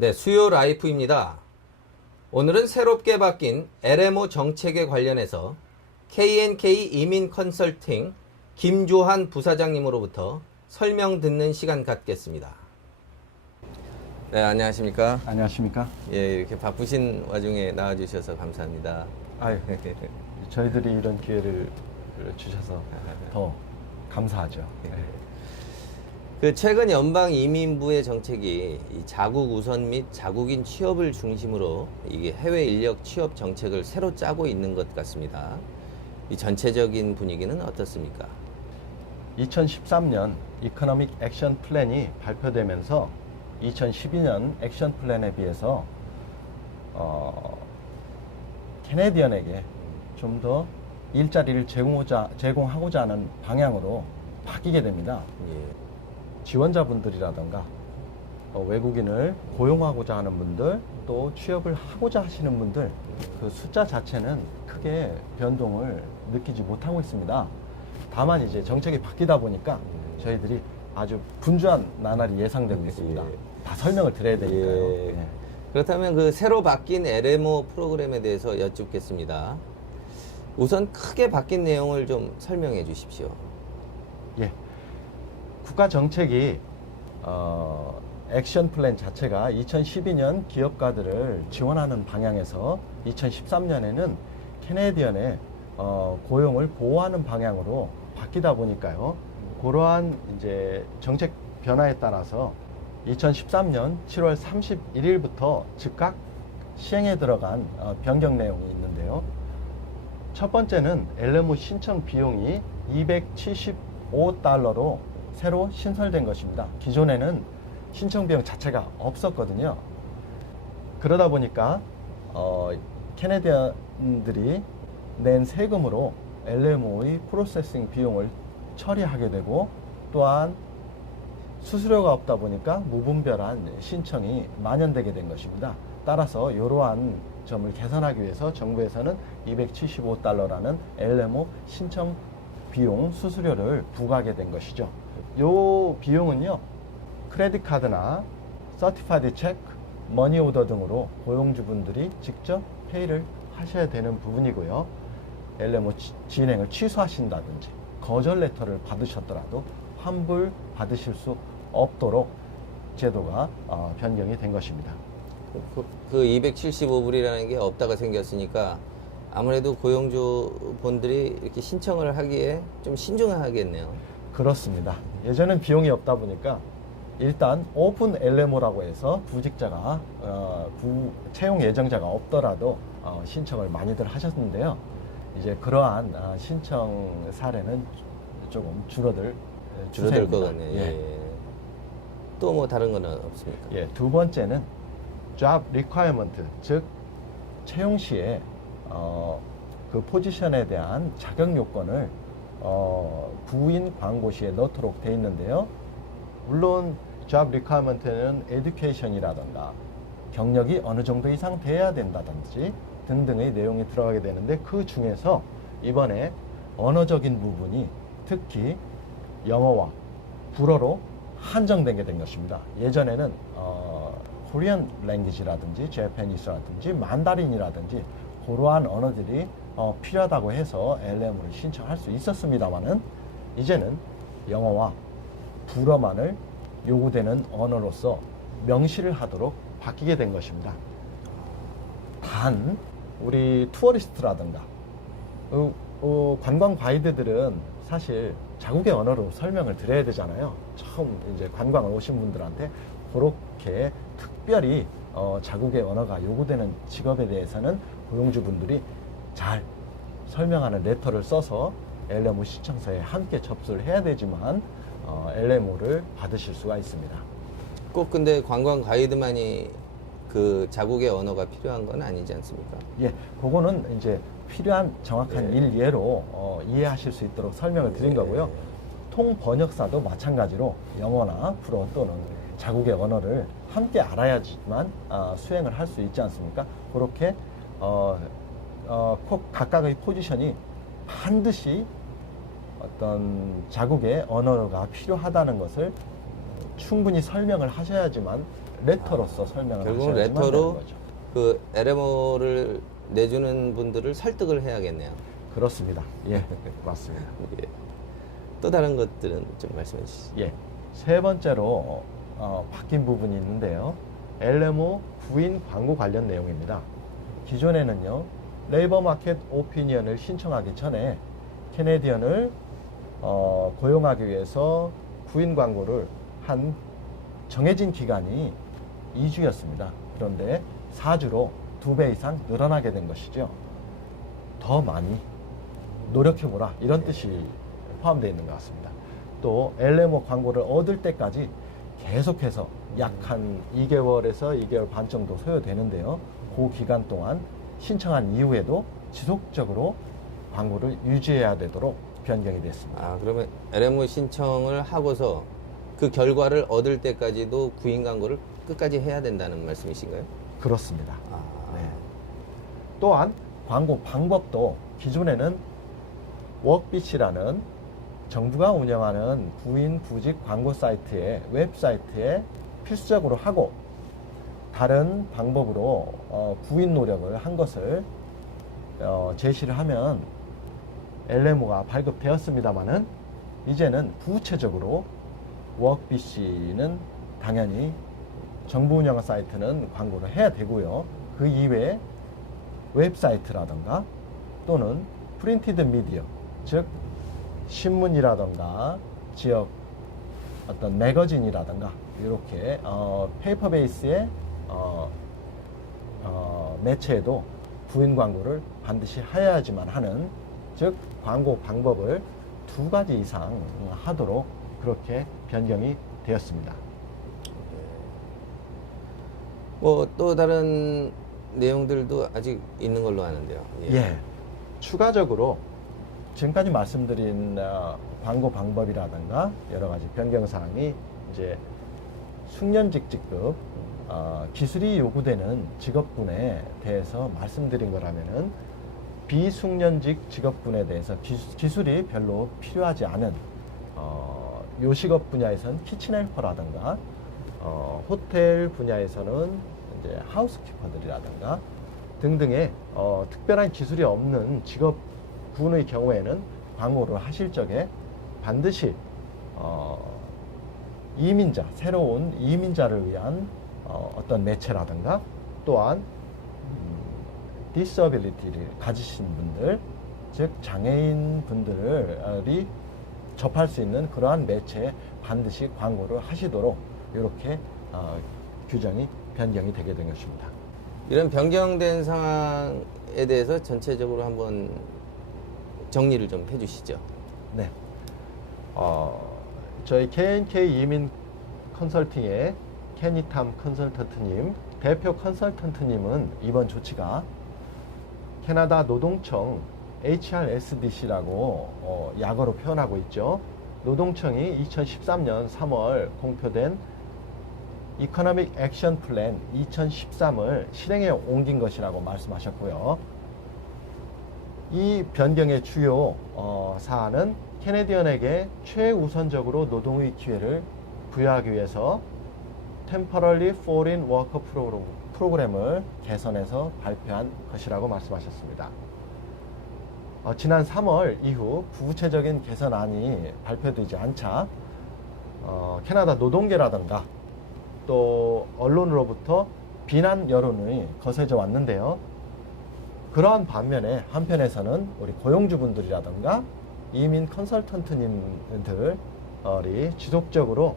네, 수요 라이프입니다. 오늘은 새롭게 바뀐 LMO 정책에 관련해서 K&K 이민 컨설팅 김조한 부사장님으로부터 설명 듣는 시간 갖겠습니다. 네, 안녕하십니까? 안녕하십니까? 예, 이렇게 바쁘신 와중에 나와주셔서 감사합니다. 아유, 저희들이 이런 기회를 주셔서 더 감사하죠. 네. 그 최근 연방 이민부의 정책이 이 자국 우선 및 자국인 취업을 중심으로 이게 해외 인력 취업 정책을 새로 짜고 있는 것 같습니다. 이 전체적인 분위기는 어떻습니까? 2013년 이코노믹 액션 플랜이 발표되면서 2012년 액션 플랜에 비해서 캐네디언에게 좀 더 일자리를 제공하고자 하는 방향으로 바뀌게 됩니다. 예. 지원자분들이라던가 외국인을 고용하고자 하는 분들, 또 취업을 하고자 하시는 분들, 그 숫자 자체는 크게 변동을 느끼지 못하고 있습니다. 다만 이제 정책이 바뀌다 보니까 저희들이 아주 분주한 나날이 예상되고 있습니다. 예. 다 설명을 드려야 되니까요. 예. 예. 그렇다면 그 새로 바뀐 LMO 프로그램에 대해서 여쭙겠습니다. 우선 크게 바뀐 내용을 좀 설명해 주십시오. 예. 국가 정책이 액션 플랜 자체가 2012년 기업가들을 지원하는 방향에서 2013년에는 캐네디언의 고용을 보호하는 방향으로 바뀌다 보니까요. 그러한 이제 정책 변화에 따라서 2013년 7월 31일부터 즉각 시행에 들어간 변경 내용이 있는데요. 첫 번째는 LMO 신청 비용이 $275로 새로 신설된 것입니다. 기존에는 신청 비용 자체가 없었거든요. 그러다 보니까 캐네디언들이 낸 세금으로 LMO의 프로세싱 비용을 처리하게 되고, 또한 수수료가 없다 보니까 무분별한 신청이 만연되게 된 것입니다. 따라서 이러한 점을 개선하기 위해서 정부에서는 $275라는 LMO 신청 비용 수수료를 부과하게 된 것이죠. 이 비용은요, 크레딧 카드나 서티파이드 체크, 머니 오더 등으로 고용주분들이 직접 페이를 하셔야 되는 부분이고요. LMO 진행을 취소하신다든지 거절 레터를 받으셨더라도 환불 받으실 수 없도록 제도가 변경이 된 것입니다. 그 275불이라는 게 없다가 생겼으니까 아무래도 고용주분들이 이렇게 신청을 하기에 좀 신중하겠네요. 그렇습니다. 예전엔 비용이 없다 보니까 일단 오픈 LMO라고 해서 구직자가 채용 예정자가 없더라도 신청을 많이들 하셨는데요. 이제 그러한 신청 사례는 조금 줄어들 것 같네요. 예. 예. 또 뭐 다른 거는 없습니까? 예, 두 번째는 job requirement, 즉 채용 시에 그 포지션에 대한 자격 요건을 구인 광고시에 넣도록 되어 있는데요. 물론 job requirement는 education이라던가 경력이 어느 정도 이상 돼야 된다든지 등등의 내용이 들어가게 되는데, 그 중에서 이번에 언어적인 부분이 특히 영어와 불어로 한정되게 된 것입니다. 예전에는 코리안 랭귀지라든지 재패니스라든지 만다린이라든지 그러한 언어들이 필요하다고 해서 LMO를 신청할 수 있었습니다만은, 이제는 영어와 불어만을 요구되는 언어로서 명시를 하도록 바뀌게 된 것입니다. 단 우리 투어리스트라든가 관광 가이드들은 사실 자국의 언어로 설명을 드려야 되잖아요. 처음 이제 관광을 오신 분들한테 그렇게 특별히 자국의 언어가 요구되는 직업에 대해서는 고용주분들이 잘 설명하는 레터를 써서 LMO 신청서에 함께 접수를 해야 되지만 LMO를 받으실 수가 있습니다. 꼭 근데 관광 가이드만이 그 자국의 언어가 필요한 건 아니지 않습니까? 예, 그거는 이제 필요한 정확한 예. 일예로 이해하실 수 있도록 설명을 드린 거고요. 통 번역사도 마찬가지로 영어나 불어 또는 자국의 언어를 함께 알아야지만 수행을 할 수 있지 않습니까? 그렇게 꼭 각각의 포지션이 반드시 어떤 자국의 언어가 필요하다는 것을 충분히 설명을 하셔야지만 레터로서 설명을 결국은 하셔야지만 레터로 되는 거죠. 그 LMO를 내주는 분들을 설득을 해야겠네요. 그렇습니다. 예, 맞습니다. 예. 또 다른 것들은 좀 말씀해 주시죠. 예, 세 번째로 바뀐 부분이 있는데요. LMO 구인 광고 관련 내용입니다. 기존에는요, 레이버 마켓 오피니언을 신청하기 전에 캐네디언을 고용하기 위해서 구인 광고를 한 정해진 기간이 2주였습니다. 그런데 4주로 2배 이상 늘어나게 된 것이죠. 더 많이 노력해보라, 이런 뜻이 포함되어 있는 것 같습니다. 또 LMO 광고를 얻을 때까지 계속해서 약 한 2개월에서 2개월 반 정도 소요되는데요. 그 기간 동안 신청한 이후에도 지속적으로 광고를 유지해야 되도록 변경이 됐습니다. 아, 그러면 LMO 신청을 하고서 그 결과를 얻을 때까지도 구인 광고를 끝까지 해야 된다는 말씀이신가요? 그렇습니다. 아, 네. 또한 광고 방법도 기존에는 워크비치라는 정부가 운영하는 구인 구직 광고 사이트의 웹사이트에 필수적으로 하고 다른 방법으로 구인 노력을 한 것을 제시를 하면 LMO가 발급되었습니다마는 이제는 구체적으로 워크비씨는 당연히 정부 운영 사이트는 광고를 해야 되고요. 그 이외에 웹사이트라던가 또는 프린티드 미디어, 즉 신문이라던가 지역 어떤 매거진이라던가 이렇게 페이퍼 베이스의 매체에도 구인 광고를 반드시 해야지만 하는, 즉 광고 방법을 2가지 이상 하도록 그렇게 변경이 되었습니다. 뭐 또 다른 내용들도 아직 있는 걸로 아는데요. 예. 추가적으로 지금까지 말씀드린 광고 방법이라든가 여러 가지 변경 사항이 이제 숙련직 직급 기술이 요구되는 직업군에 대해서 말씀드린 거라면은 비숙련직 직업군에 대해서 기술이 별로 필요하지 않은 요 직업 분야에서는 키친 헬퍼라든가 호텔 분야에서는 이제 하우스키퍼들이라든가 등등의 특별한 기술이 없는 직업군의 경우에는 광고를 하실 적에 반드시 이민자, 새로운 이민자를 위한 어떤 매체라든가 또한 디서빌리티를 가지신 분들, 즉 장애인 분들이 접할 수 있는 그러한 매체에 반드시 광고를 하시도록 이렇게 규정이 변경이 되게 된 것입니다. 이런 변경된 상황에 대해서 전체적으로 한번 정리를 좀 해주시죠. 네. 저희 K&K 이민 컨설팅의 케니탐 컨설턴트님, 대표 컨설턴트님은 이번 조치가 캐나다 노동청 HRSDC라고 약어로 표현하고 있죠. 노동청이 2013년 3월 공표된 이코노믹 액션 플랜 2013을 실행에 옮긴 것이라고 말씀하셨고요. 이 변경의 주요 사안은 캐네디언에게 최우선적으로 노동의 기회를 부여하기 위해서 Temporary Foreign Worker 프로그램을 개선해서 발표한 것이라고 말씀하셨습니다. 지난 3월 이후 구체적인 개선안이 발표되지 않자 캐나다 노동계라든가 또 언론으로부터 비난 여론이 거세져 왔는데요. 그러한 반면에 한편에서는 우리 고용주분들이라든가 이민 컨설턴트님들이 지속적으로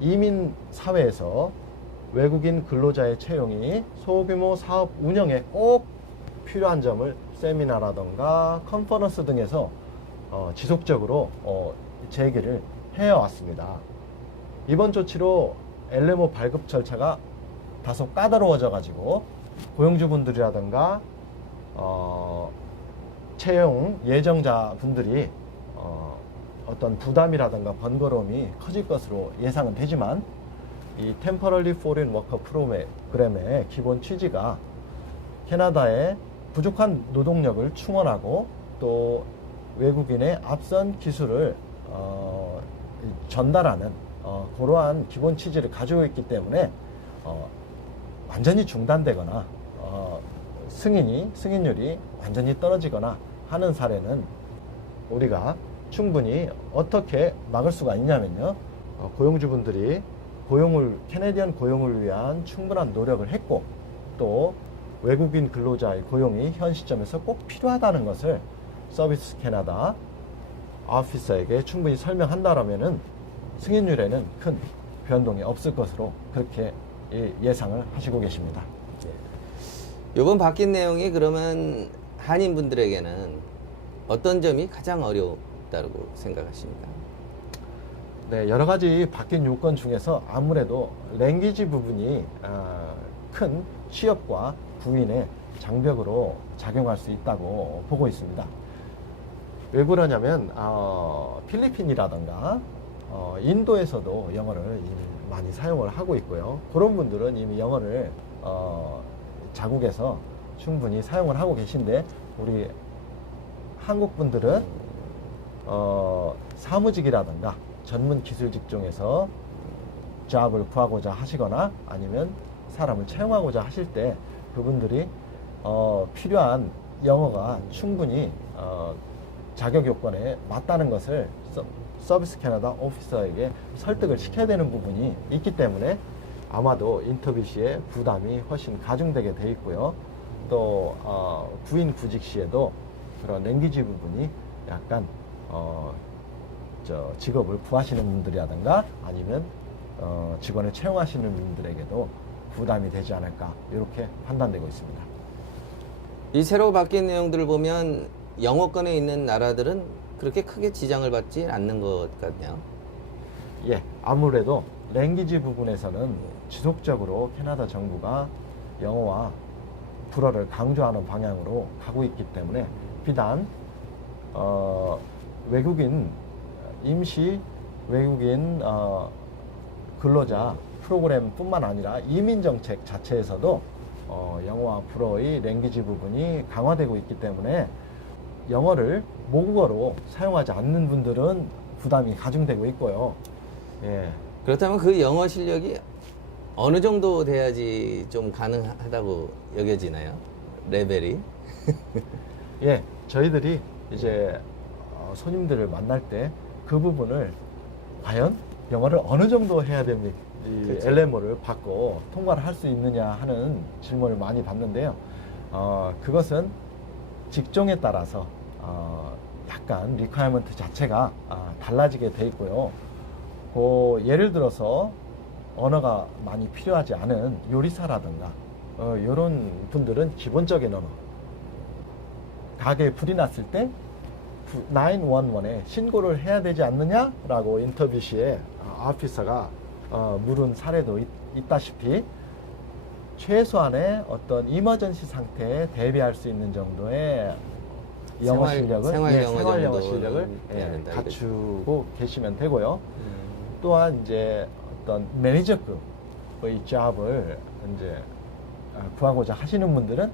이민 사회에서 외국인 근로자의 채용이 소규모 사업 운영에 꼭 필요한 점을 세미나라든가 컨퍼런스 등에서 지속적으로 제기를 해왔습니다. 이번 조치로 LMO 발급 절차가 다소 까다로워져 가지고 고용주분들이라든가 채용 예정자분들이 어떤 부담이라든가 번거로움이 커질 것으로 예상은 되지만 이 Temporary Foreign Worker 프로그램의 기본 취지가 캐나다의 부족한 노동력을 충원하고 또 외국인의 앞선 기술을 전달하는 그러한 기본 취지를 가지고 있기 때문에 완전히 중단되거나 승인율이 완전히 떨어지거나 하는 사례는 우리가 충분히 어떻게 막을 수가 있냐면요. 고용주분들이 캐네디언 고용을 위한 충분한 노력을 했고, 또 외국인 근로자의 고용이 현 시점에서 꼭 필요하다는 것을 서비스 캐나다 오피서에게 충분히 설명한다라면은 승인율에는 큰 변동이 없을 것으로 그렇게 예상을 하시고 계십니다. 이번 바뀐 내용이 그러면 한인분들에게는 어떤 점이 가장 어렵다고 생각하십니까? 네, 여러 가지 바뀐 요건 중에서 아무래도 랭귀지 부분이 큰 취업과 구인의 장벽으로 작용할 수 있다고 보고 있습니다. 왜 그러냐면 필리핀이라든가 인도에서도 영어를 이미 많이 사용을 하고 있고요. 그런 분들은 이미 영어를 자국에서 충분히 사용을 하고 계신데, 우리 한국 분들은 사무직이라든가 전문 기술 직종에서 잡을 구하고자 하시거나 아니면 사람을 채용하고자 하실 때 그분들이 필요한 영어가 충분히 자격 요건에 맞다는 것을 서비스 캐나다 오피서에게 설득을 시켜야 되는 부분이 있기 때문에 아마도 인터뷰 시에 부담이 훨씬 가중되게 돼 있고요. 또 구인 구직 시에도 그런 랭귀지 부분이 약간 직업을 구하시는 분들이라든가 아니면 직원을 채용하시는 분들에게도 부담이 되지 않을까, 이렇게 판단되고 있습니다. 이 새로 바뀐 내용들을 보면 영어권에 있는 나라들은 그렇게 크게 지장을 받지 않는 것 같네요. 예, 아무래도 랭귀지 부분에서는 지속적으로 캐나다 정부가 영어와 불어를 강조하는 방향으로 가고 있기 때문에 비단 임시 외국인 근로자 프로그램뿐만 아니라 이민 정책 자체에서도 영어와 불어의 랭귀지 부분이 강화되고 있기 때문에 영어를 모국어로 사용하지 않는 분들은 부담이 가중되고 있고요. 예. 그렇다면 그 영어 실력이 어느 정도 돼야지 좀 가능하다고 여겨지나요? 레벨이? 예, 저희들이 이제 손님들을 만날 때 그 부분을 과연 영어를 어느 정도 해야 됩니까? 그렇죠. LMO를 받고 통과를 할 수 있느냐 하는 질문을 많이 받는데요. 그것은 직종에 따라서 약간 리퀘어먼트 자체가 달라지게 돼 있고요. 예를 들어서 언어가 많이 필요하지 않은 요리사라든가 이런 분들은 기본적인 언어, 가게에 불이 났을 때 911에 신고를 해야 되지 않느냐라고 인터뷰 시에 오피서가 물은 사례도 있다시피 최소한의 어떤 이머전시 상태에 대비할 수 있는 정도의 영어 실력은 생활 영어 실력을 갖추고 계시면 되고요. 또한 이제 어떤 매니저급의 잡을 이제 구하고자 하시는 분들은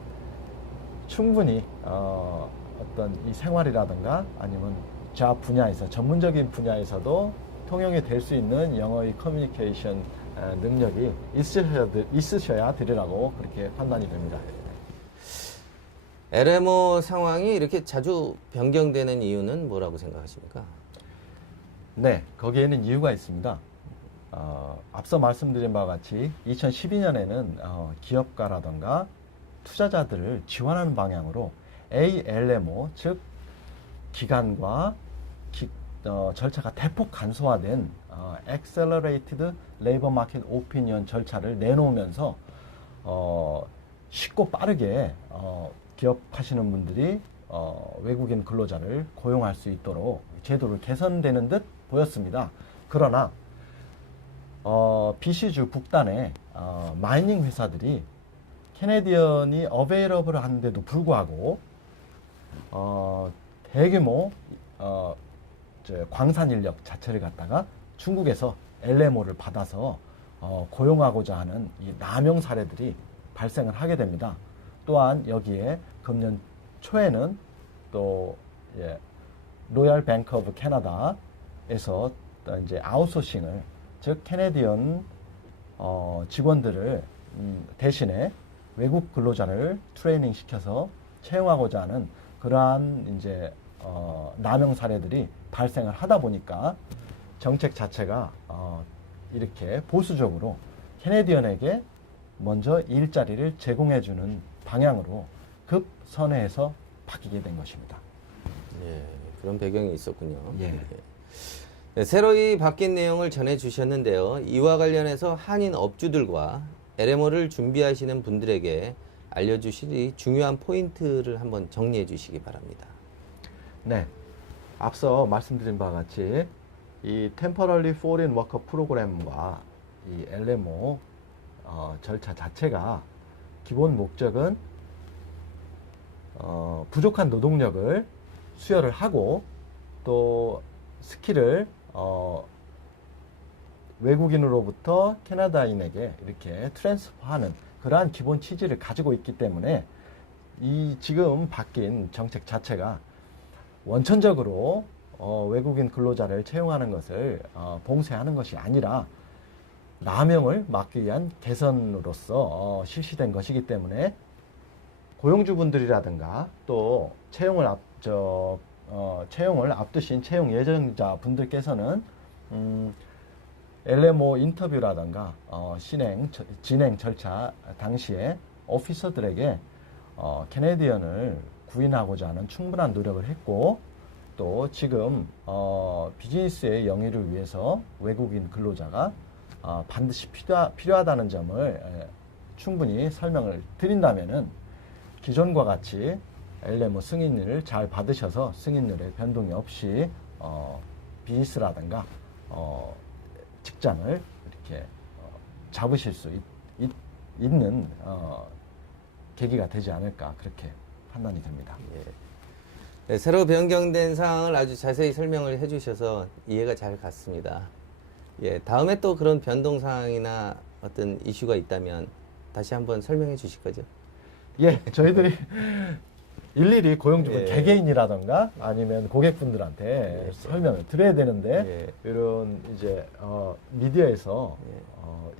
충분히 어떤 이 생활이라든가 아니면 잡 분야에서 전문적인 분야에서도 통용이 될 수 있는 영어의 커뮤니케이션 능력이 있으셔야 되리라고 그렇게 판단이 됩니다. LMO 상황이 이렇게 자주 변경되는 이유는 뭐라고 생각하십니까? 네, 거기에는 이유가 있습니다. 앞서 말씀드린 바와 같이 2012년에는 기업가라든가 투자자들을 지원하는 방향으로 ALMO, 즉 기간과 절차가 대폭 간소화된 Accelerated Labor Market Opinion 절차를 내놓으면서 쉽고 빠르게 기업하시는 분들이 외국인 근로자를 고용할 수 있도록 제도를 개선되는 듯 보였습니다. 그러나 BC주 북단의 마이닝 회사들이 캐네디언이 어베이러블 하는데도 불구하고 대규모 광산 인력 자체를 갖다가 중국에서 LMO를 받아서 고용하고자 하는 이 남용 사례들이 발생을 하게 됩니다. 또한 여기에 금년 초에는 또 로얄 뱅크 오브 캐나다에서 이제 아웃소싱을 즉 캐네디언 직원들을 대신에 외국 근로자를 트레이닝 시켜서 채용하고자 하는 그러한 이제 남용 사례들이 발생을 하다 보니까 정책 자체가 이렇게 보수적으로 캐네디언에게 먼저 일자리를 제공해주는 방향으로 급선회해서 바뀌게 된 것입니다. 예, 그런 배경이 있었군요. 예. 네, 새로이 바뀐 내용을 전해 주셨는데요. 이와 관련해서 한인 업주들과 LMO를 준비하시는 분들에게 알려주실 중요한 포인트를 한번 정리해 주시기 바랍니다. 네, 앞서 말씀드린 바와 같이 이 Temporary Foreign Worker 프로그램과 이 LMO 절차 자체가 기본 목적은 부족한 노동력을 수혈을 하고 또 스킬을 외국인으로부터 캐나다인에게 이렇게 트랜스퍼하는 그러한 기본 취지를 가지고 있기 때문에 이 지금 바뀐 정책 자체가 원천적으로 외국인 근로자를 채용하는 것을 봉쇄하는 것이 아니라 남용을 막기 위한 개선으로서 실시된 것이기 때문에 고용주분들이라든가 또 채용을 앞두신 채용 예정자 분들께서는 LMO 인터뷰라든가 진행 절차 당시에 오피서들에게 캐네디언을 구인하고자 하는 충분한 노력을 했고 또 지금 비즈니스의 영위를 위해서 외국인 근로자가 반드시 필요하다는 점을 충분히 설명을 드린다면은 기존과 같이 LMO 승인을 잘 받으셔서 승인율에 변동이 없이 비즈니스라든가 직장을 이렇게 잡으실 수 있는 계기가 되지 않을까 그렇게 판단이 됩니다. 예. 네, 새로 변경된 사항을 아주 자세히 설명을 해주셔서 이해가 잘 갔습니다. 예, 다음에 또 그런 변동 사항이나 어떤 이슈가 있다면 다시 한번 설명해 주실 거죠? 예, 저희들이 일일이 고용주분 예. 개개인이라던가 아니면 고객분들한테 설명을 드려야 되는데 이런 이제 미디어에서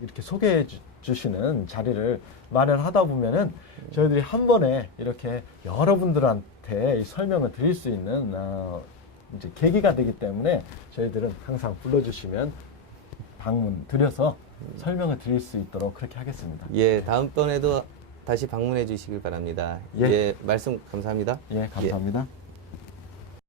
이렇게 소개해 주시는 자리를 마련하다 보면은 저희들이 한 번에 이렇게 여러분들한테 이 설명을 드릴 수 있는 이제 계기가 되기 때문에 저희들은 항상 불러주시면 방문 드려서 설명을 드릴 수 있도록 그렇게 하겠습니다. 예, 다음번에도 다시 방문해 주시길 바랍니다. 예. 예, 말씀 감사합니다. 예, 감사합니다.